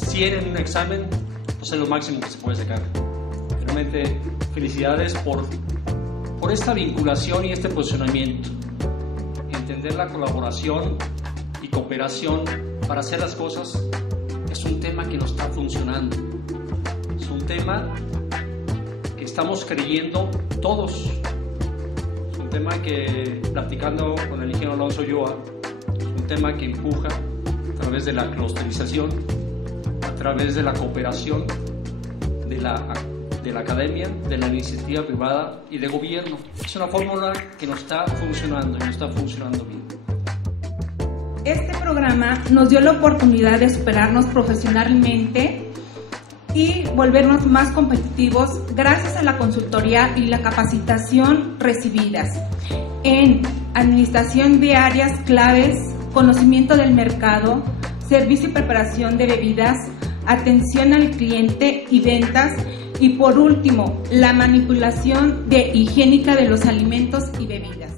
100 en un examen, pues es lo máximo que se puede sacar. Realmente felicidades por esta vinculación y este posicionamiento. Entender la colaboración y cooperación para hacer las cosas es un tema que nos está funcionando. Es un tema que estamos creyendo todos. Es un tema que, platicando con el ingeniero Alonso Ulloa, es un tema que empuja a través de la clusterización, a través de la cooperación, de la academia, de la iniciativa privada y de gobierno. Es una fórmula que nos está funcionando y nos está funcionando bien. Este programa nos dio la oportunidad de superarnos profesionalmente y volvernos más competitivos gracias a la consultoría y la capacitación recibidas en administración de áreas claves, conocimiento del mercado, servicio y preparación de bebidas, atención al cliente y ventas, y por último, la manipulación higiénica de los alimentos y bebidas.